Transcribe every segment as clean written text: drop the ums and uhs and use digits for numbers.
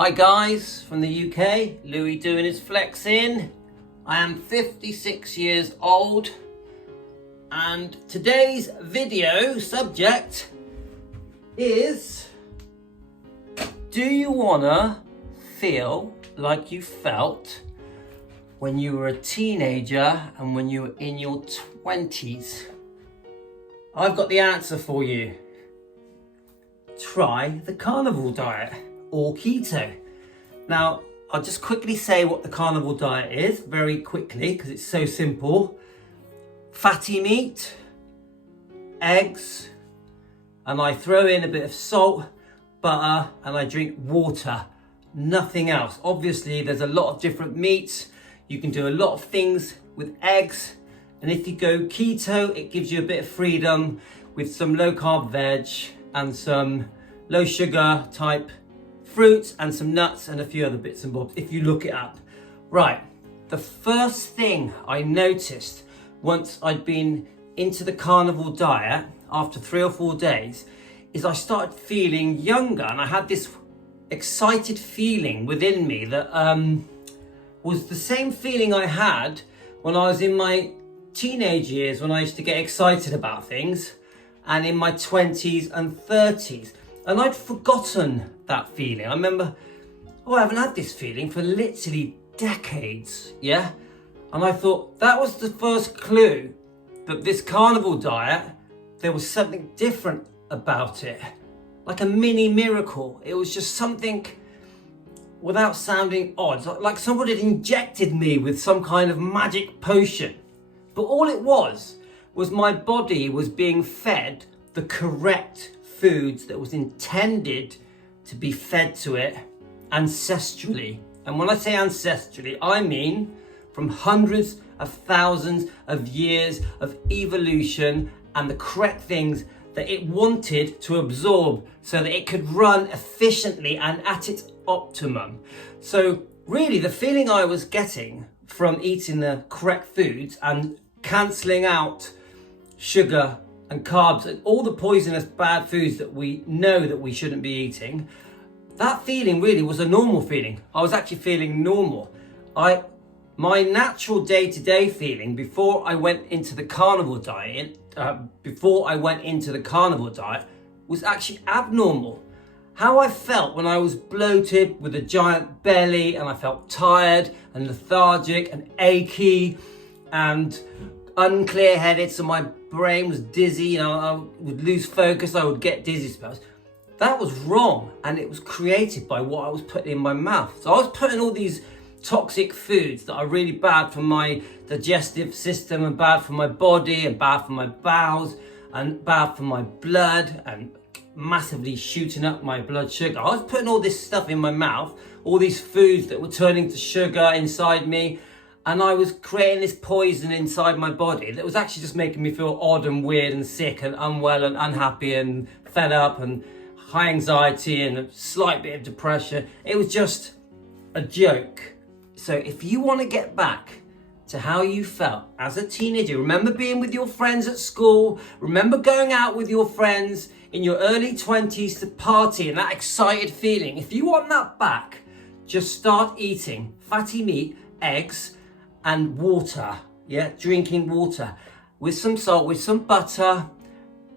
Hi guys from the UK, Louis doing his flexing. I am 56 years old and today's video subject is, do you wanna feel like you felt when you were a teenager and when you were in your 20s? I've got the answer for you. Try the carnivore diet or keto. Now, I'll just quickly say what the carnivore diet is, very quickly, because it's so simple. Fatty meat, eggs, and I throw in a bit of salt, butter, and I drink water, nothing else. Obviously, there's a lot of different meats. You can do a lot of things with eggs, and if you go keto, it gives you a bit of freedom with some low carb veg and some low sugar type fruits and some nuts and a few other bits and bobs if you look it up. Right, the first thing I noticed once I'd been into the carnivore diet after 3 or 4 days is I started feeling younger, and I had this excited feeling within me that was the same feeling I had when I was in my teenage years, when I used to get excited about things, and in my 20s and 30s. And I'd forgotten that feeling. I remember, I haven't had this feeling for literally decades, yeah? And I thought that was the first clue that this carnivore diet, there was something different about it. Like a mini miracle. It was just something, without sounding odd, like somebody had injected me with some kind of magic potion. But all it was my body was being fed the correct foods that was intended to be fed to it ancestrally. And when I say ancestrally, I mean from hundreds of thousands of years of evolution and the correct things that it wanted to absorb so that it could run efficiently and at its optimum. So really the feeling I was getting from eating the correct foods and cancelling out sugar and carbs and all the poisonous bad foods that we know that we shouldn't be eating, that feeling really was a normal feeling. I was actually feeling normal. My natural day-to-day feeling before I went into the carnivore diet, was actually abnormal. How I felt when I was bloated with a giant belly and I felt tired and lethargic and achy and unclear-headed, so my brain was dizzy, I would lose focus, I would get dizzy spells. That was wrong, and it was created by what I was putting in my mouth. So I was putting all these toxic foods that are really bad for my digestive system and bad for my body and bad for my bowels and bad for my blood and massively shooting up my blood sugar. I was putting all this stuff in my mouth, all these foods that were turning to sugar inside me, and I was creating this poison inside my body that was actually just making me feel odd and weird and sick and unwell and unhappy and fed up and high anxiety and a slight bit of depression. It was just a joke. So if you want to get back to how you felt as a teenager, remember being with your friends at school, remember going out with your friends in your early 20s to party and that excited feeling, if you want that back, just start eating fatty meat, eggs, and water, drinking water with some salt, with some butter,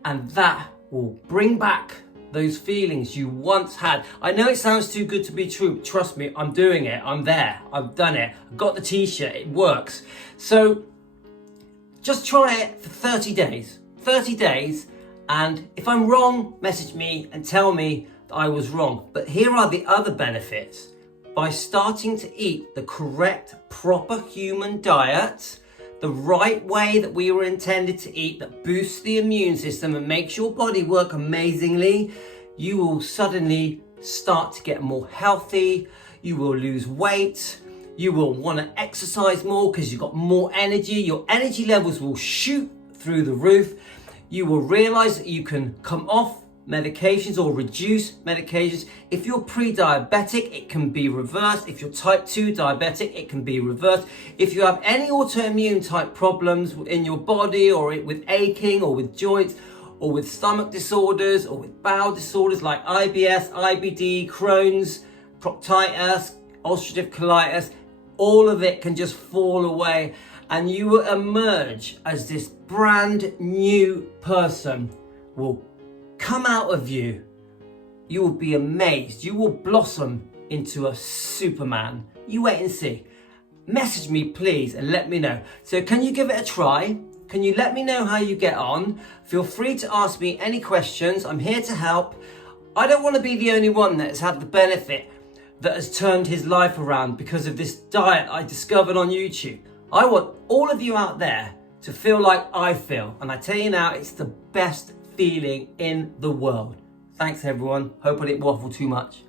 and that will bring back those feelings you once had. I know it sounds too good to be true, but trust me, I'm doing it, I'm there, I've done it, I've got the t-shirt, it works. So just try it for 30 days, and if I'm wrong, message me and tell me that I was wrong. But here are the other benefits. By starting to eat the correct, proper human diet, the right way that we were intended to eat, that boosts the immune system and makes your body work amazingly, you will suddenly start to get more healthy, you will lose weight, you will want to exercise more because you've got more energy, your energy levels will shoot through the roof, you will realize that you can come off medications or reduce medications. If you're pre-diabetic, it can be reversed. If you're type 2 diabetic, it can be reversed. If you have any autoimmune type problems in your body, or with aching or with joints or with stomach disorders or with bowel disorders like IBS, IBD, Crohn's, proctitis, ulcerative colitis, all of it can just fall away, and you will emerge as this brand new person will come out of you. You will be amazed. You will blossom into a Superman. You wait and see. Message me please and let me know. So can you give it a try? Can you let me know how you get on? Feel free to ask me any questions. I'm here to help. I don't want to be the only one that has had the benefit that has turned his life around because of this diet I discovered on YouTube. I want all of you out there to feel like I feel. And I tell you now, it's the best feeling in the world. Thanks everyone. Hope I didn't waffle too much.